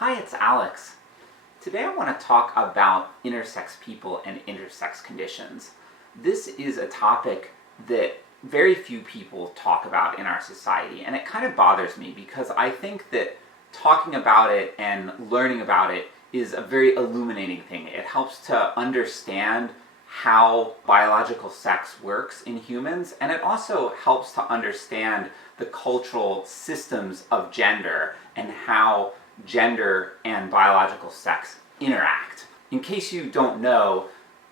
Hi, it's Alex. Today I want to talk about intersex people and intersex conditions. This is a topic that very few people talk about in our society, and it kind of bothers me because I think that talking about it and learning about it is a very illuminating thing. It helps to understand how biological sex works in humans, and it also helps to understand the cultural systems of gender and how gender and biological sex interact. In case you don't know,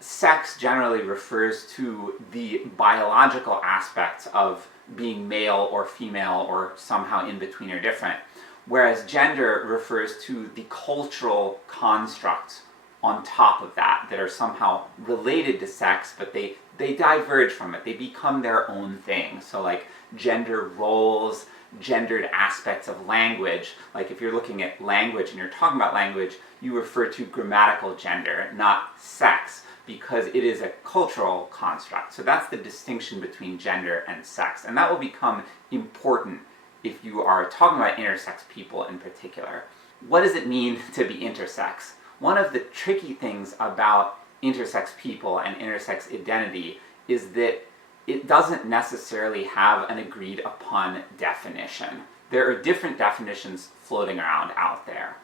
sex generally refers to the biological aspects of being male or female or somehow in between or different, whereas gender refers to the cultural constructs on top of that are somehow related to sex, but they diverge from it. They become their own thing. So like gender roles, gendered aspects of language. Like if you're looking at language and you're talking about language, you refer to grammatical gender, not sex, because it is a cultural construct. So that's the distinction between gender and sex. And that will become important if you are talking about intersex people in particular. What does it mean to be intersex? One of the tricky things about intersex people and intersex identity is that it doesn't necessarily have an agreed upon definition. There are different definitions floating around out there.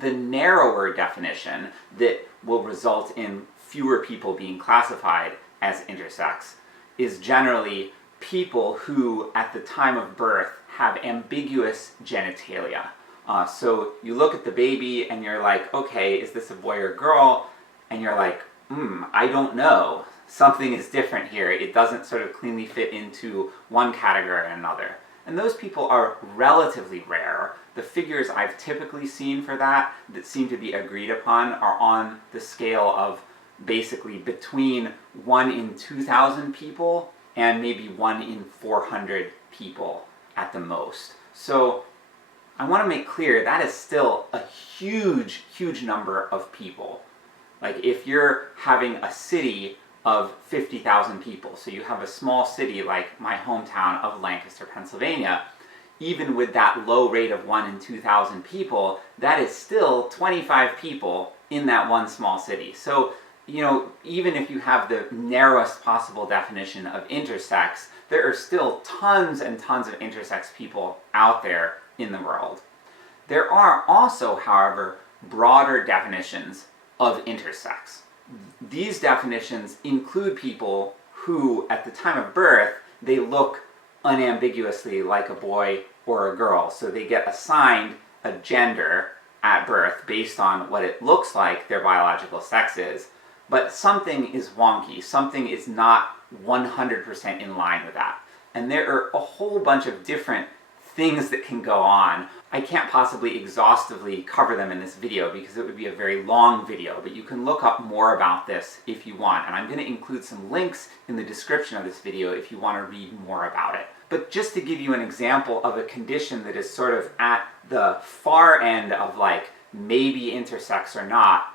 The narrower definition that will result in fewer people being classified as intersex is generally people who, at the time of birth, have ambiguous genitalia. So you look at the baby and you're like, okay, is this a boy or girl? And you're like, I don't know. Something is different here. It doesn't sort of cleanly fit into one category or another. And those people are relatively rare. The figures I've typically seen for that seem to be agreed upon are on the scale of basically between 1 in 2,000 people and maybe 1 in 400 people at the most. So I want to make clear that is still a huge, huge number of people. Like if you're having a city of 50,000 people, so you have a small city like my hometown of Lancaster, Pennsylvania, even with that low rate of 1 in 2,000 people, that is still 25 people in that one small city. So, even if you have the narrowest possible definition of intersex, there are still tons and tons of intersex people out there in the world. There are also, however, broader definitions of intersex. These definitions include people who, at the time of birth, they look unambiguously like a boy or a girl. So they get assigned a gender at birth based on what it looks like their biological sex is. But something is wonky. Something is not 100% in line with that. And there are a whole bunch of different things that can go on. I can't possibly exhaustively cover them in this video because it would be a very long video, but you can look up more about this if you want, and I'm going to include some links in the description of this video if you want to read more about it. But just to give you an example of a condition that is sort of at the far end of like maybe intersex or not,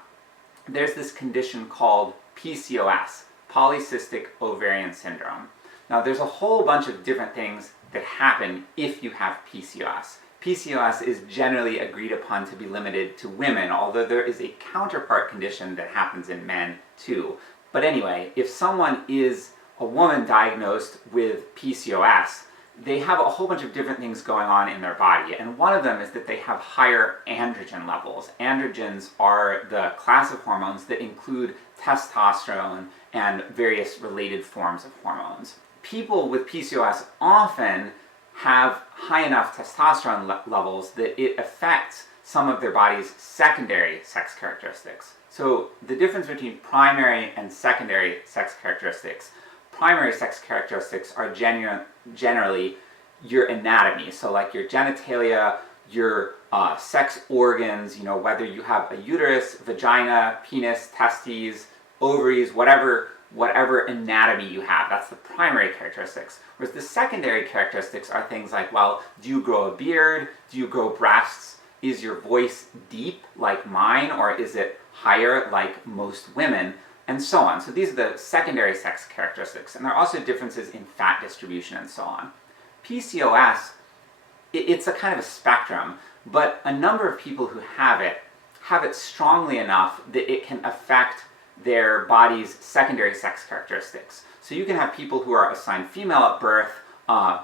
there's this condition called PCOS, Polycystic Ovarian Syndrome. Now there's a whole bunch of different things that happen if you have PCOS. PCOS is generally agreed upon to be limited to women, although there is a counterpart condition that happens in men too. But anyway, if someone is a woman diagnosed with PCOS, they have a whole bunch of different things going on in their body, and one of them is that they have higher androgen levels. Androgens are the class of hormones that include testosterone and various related forms of hormones. People with PCOS often have high enough testosterone levels that it affects some of their body's secondary sex characteristics. So the difference between primary and secondary sex characteristics: primary sex characteristics are generally your anatomy, so like your genitalia, your sex organs, whether you have a uterus, vagina, penis, testes, ovaries, whatever anatomy you have, that's the primary characteristics. Whereas the secondary characteristics are things like, well, do you grow a beard? Do you grow breasts? Is your voice deep like mine, or is it higher like most women? And so on. So these are the secondary sex characteristics. And there are also differences in fat distribution and so on. PCOS, it's a kind of a spectrum. but a number of people who have it strongly enough that it can affect their body's secondary sex characteristics. So you can have people who are assigned female at birth,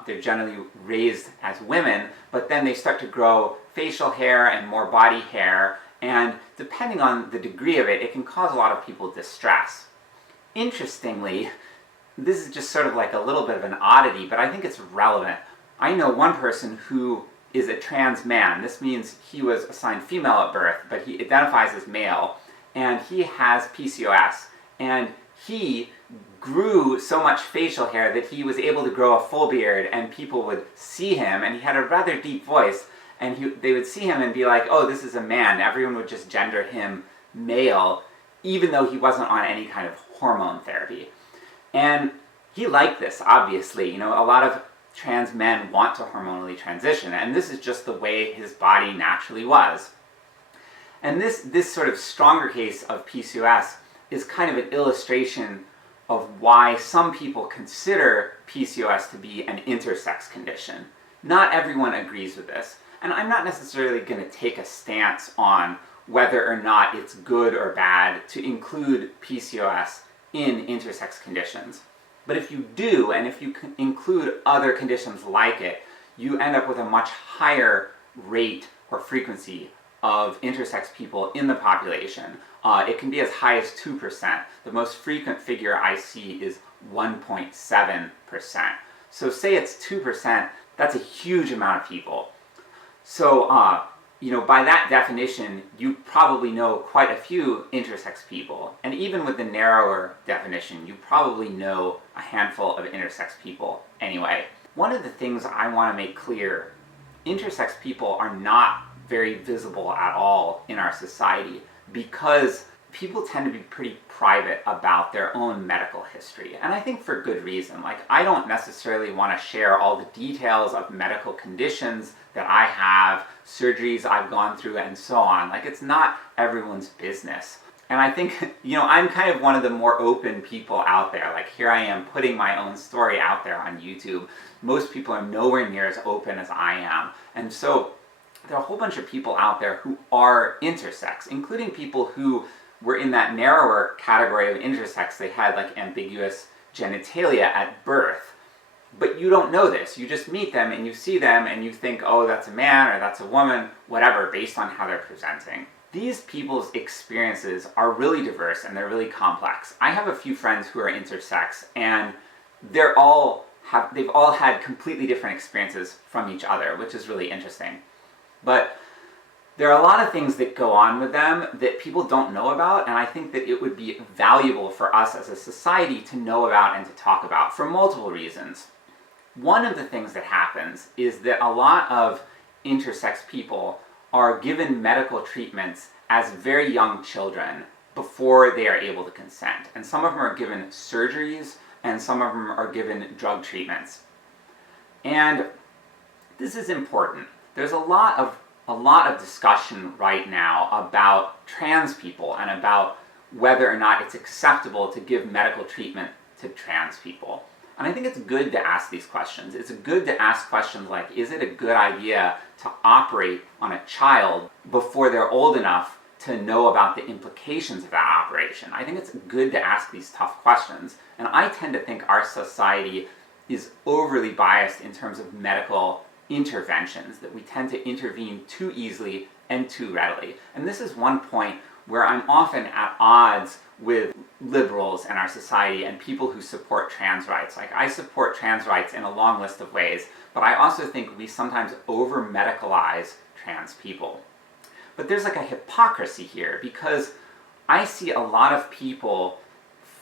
they're generally raised as women, but then they start to grow facial hair and more body hair, and depending on the degree of it, it can cause a lot of people distress. Interestingly, this is just sort of like a little bit of an oddity, but I think it's relevant. I know one person who is a trans man. This means he was assigned female at birth, but he identifies as male, and he has PCOS, and he grew so much facial hair that he was able to grow a full beard, and people would see him, and he had a rather deep voice, and they would see him and be like, oh, this is a man. Everyone would just gender him male, even though he wasn't on any kind of hormone therapy. And he liked this, obviously. A lot of trans men want to hormonally transition, and this is just the way his body naturally was. And this sort of stronger case of PCOS is kind of an illustration of why some people consider PCOS to be an intersex condition. Not everyone agrees with this, and I'm not necessarily going to take a stance on whether or not it's good or bad to include PCOS in intersex conditions. But if you do, and if you include other conditions like it, you end up with a much higher rate or frequency of intersex people in the population. It can be as high as 2%. The most frequent figure I see is 1.7%. So say it's 2%, that's a huge amount of people. So, by that definition, you probably know quite a few intersex people. And even with the narrower definition, you probably know a handful of intersex people anyway. One of the things I want to make clear, intersex people are not very visible at all in our society because people tend to be pretty private about their own medical history. And I think for good reason. I don't necessarily want to share all the details of medical conditions that I have, surgeries I've gone through, and so on. It's not everyone's business. And I think, I'm kind of one of the more open people out there. Here I am putting my own story out there on YouTube. Most people are nowhere near as open as I am. And so there are a whole bunch of people out there who are intersex, including people who were in that narrower category of intersex. They had ambiguous genitalia at birth. But you don't know this. You just meet them and you see them and you think, oh, that's a man or that's a woman, whatever, based on how they're presenting. These people's experiences are really diverse and they're really complex. I have a few friends who are intersex, and they've all had completely different experiences from each other, which is really interesting. But there are a lot of things that go on with them that people don't know about, and I think that it would be valuable for us as a society to know about and to talk about for multiple reasons. One of the things that happens is that a lot of intersex people are given medical treatments as very young children before they are able to consent. And some of them are given surgeries, and some of them are given drug treatments. And this is important. There's a lot of discussion right now about trans people and about whether or not it's acceptable to give medical treatment to trans people. And I think it's good to ask these questions. It's good to ask questions like, is it a good idea to operate on a child before they're old enough to know about the implications of that operation? I think it's good to ask these tough questions. And I tend to think our society is overly biased in terms of medical interventions, that we tend to intervene too easily and too readily. And this is one point where I'm often at odds with liberals in our society and people who support trans rights. I support trans rights in a long list of ways, but I also think we sometimes over-medicalize trans people. But there's a hypocrisy here, because I see a lot of people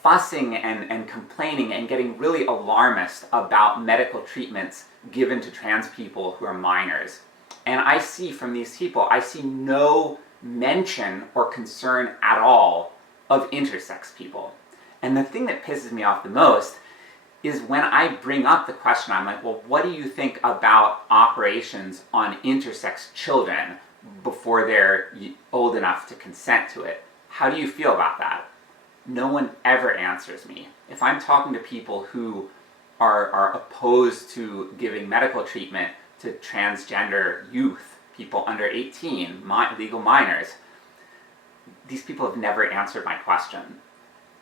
fussing and complaining and getting really alarmist about medical treatments given to trans people who are minors. And I see from these people, I see no mention or concern at all of intersex people. And the thing that pisses me off the most is when I bring up the question, I'm like, well, what do you think about operations on intersex children before they're old enough to consent to it? How do you feel about that? No one ever answers me. If I'm talking to people who are opposed to giving medical treatment to transgender youth, people under 18, legal minors. These people have never answered my question.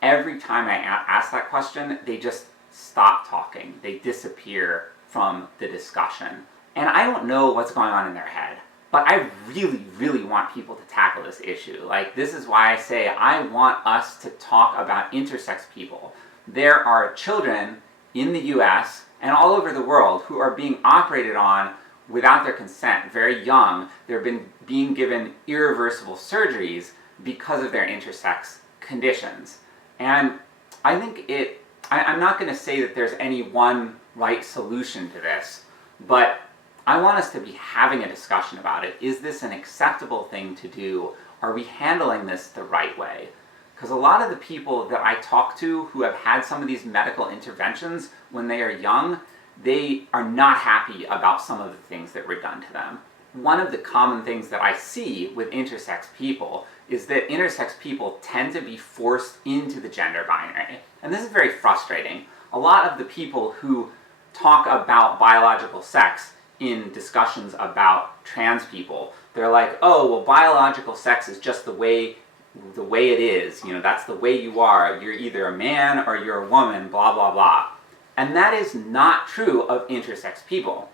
Every time I ask that question, they just stop talking. They disappear from the discussion. And I don't know what's going on in their head, but I really, really want people to tackle this issue. Like, this is why I say I want us to talk about intersex people. There are children in the US and all over the world who are being operated on without their consent, very young. They're being given irreversible surgeries because of their intersex conditions. And I think I'm not going to say that there's any one right solution to this, but I want us to be having a discussion about it. Is this an acceptable thing to do? Are we handling this the right way? Because a lot of the people that I talk to who have had some of these medical interventions when they are young, they are not happy about some of the things that were done to them. One of the common things that I see with intersex people is that intersex people tend to be forced into the gender binary. And this is very frustrating. A lot of the people who talk about biological sex in discussions about trans people, they're like, oh, well, biological sex is just the way it is. That's the way you are. You're either a man or you're a woman, blah, blah, blah. And that is not true of intersex people.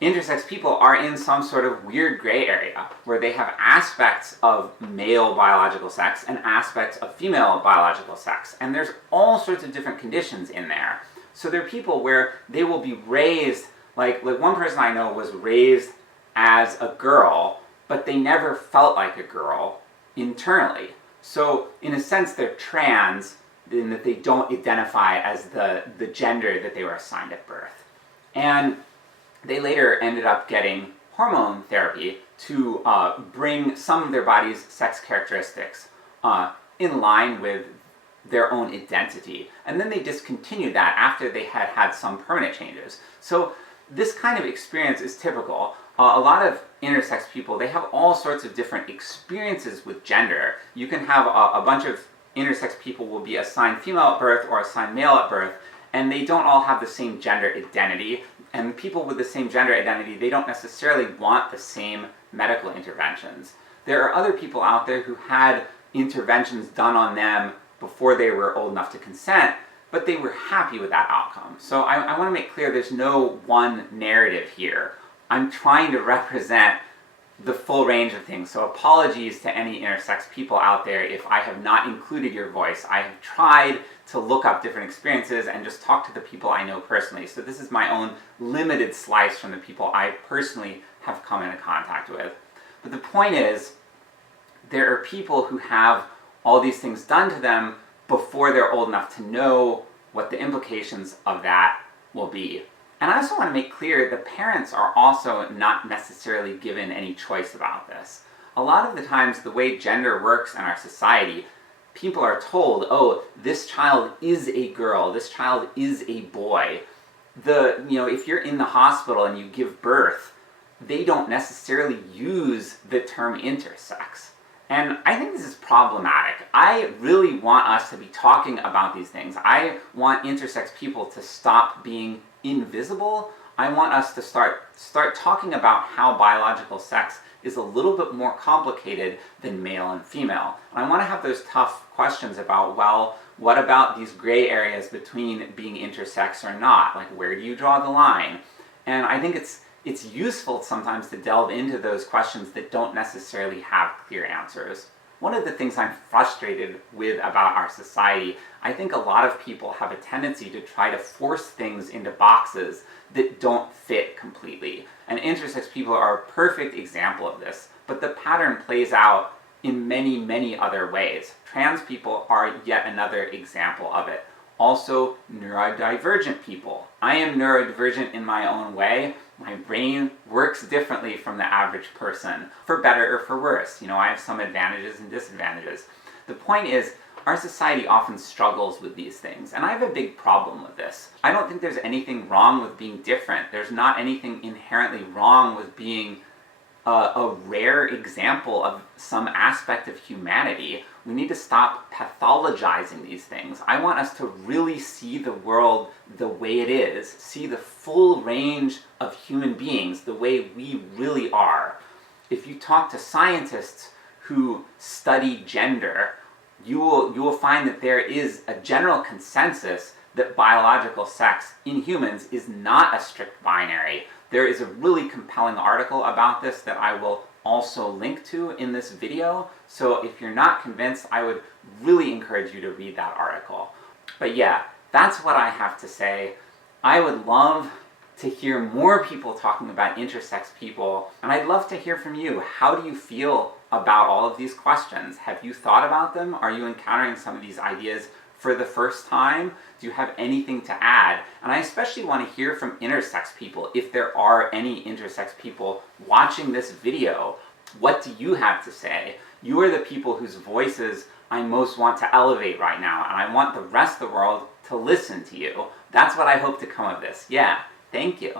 Intersex people are in some sort of weird gray area where they have aspects of male biological sex and aspects of female biological sex. And there's all sorts of different conditions in there. So there are people where they will be raised, like one person I know was raised as a girl, but they never felt like a girl internally. So in a sense they're trans in that they don't identify as the gender that they were assigned at birth. And they later ended up getting hormone therapy to bring some of their body's sex characteristics in line with their own identity. And then they discontinued that after they had had some permanent changes. So this kind of experience is typical. A lot of intersex people, they have all sorts of different experiences with gender. You can have a bunch of intersex people will be assigned female at birth or assigned male at birth, and they don't all have the same gender identity. And people with the same gender identity, they don't necessarily want the same medical interventions. There are other people out there who had interventions done on them before they were old enough to consent, but they were happy with that outcome. So I want to make clear there's no one narrative here. I'm trying to represent the full range of things. So apologies to any intersex people out there if I have not included your voice. I have tried to look up different experiences and just talk to the people I know personally. So this is my own limited slice from the people I personally have come into contact with. But the point is, there are people who have all these things done to them before they're old enough to know what the implications of that will be. And I also want to make clear that parents are also not necessarily given any choice about this. A lot of the times, the way gender works in our society, people are told, oh, this child is a girl, this child is a boy. If you're in the hospital and you give birth, they don't necessarily use the term intersex. And I think this is problematic. I really want us to be talking about these things. I want intersex people to stop being invisible. I want us to start talking about how biological sex is a little bit more complicated than male and female. And I want to have those tough questions about, well, what about these gray areas between being intersex or not? Like, where do you draw the line? And I think it's useful sometimes to delve into those questions that don't necessarily have clear answers. One of the things I'm frustrated with about our society, I think a lot of people have a tendency to try to force things into boxes that don't fit completely. And intersex people are a perfect example of this, but the pattern plays out in many, many other ways. Trans people are yet another example of it. Also, neurodivergent people. I am neurodivergent in my own way. My brain works differently from the average person, for better or for worse. I have some advantages and disadvantages. The point is, our society often struggles with these things, and I have a big problem with this. I don't think there's anything wrong with being different. There's not anything inherently wrong with being a rare example of some aspect of humanity. We need to stop pathologizing these things. I want us to really see the world the way it is, see the full range of human beings the way we really are. If you talk to scientists who study gender, you will find that there is a general consensus that biological sex in humans is not a strict binary. There is a really compelling article about this that I will also link to in this video, so if you're not convinced, I would really encourage you to read that article. But yeah, that's what I have to say. I would love to hear more people talking about intersex people, and I'd love to hear from you. How do you feel about all of these questions? Have you thought about them? Are you encountering some of these ideas for the first time? Do you have anything to add? And I especially want to hear from intersex people. If there are any intersex people watching this video, what do you have to say? You are the people whose voices I most want to elevate right now, and I want the rest of the world to listen to you. That's what I hope to come of this. Yeah, thank you.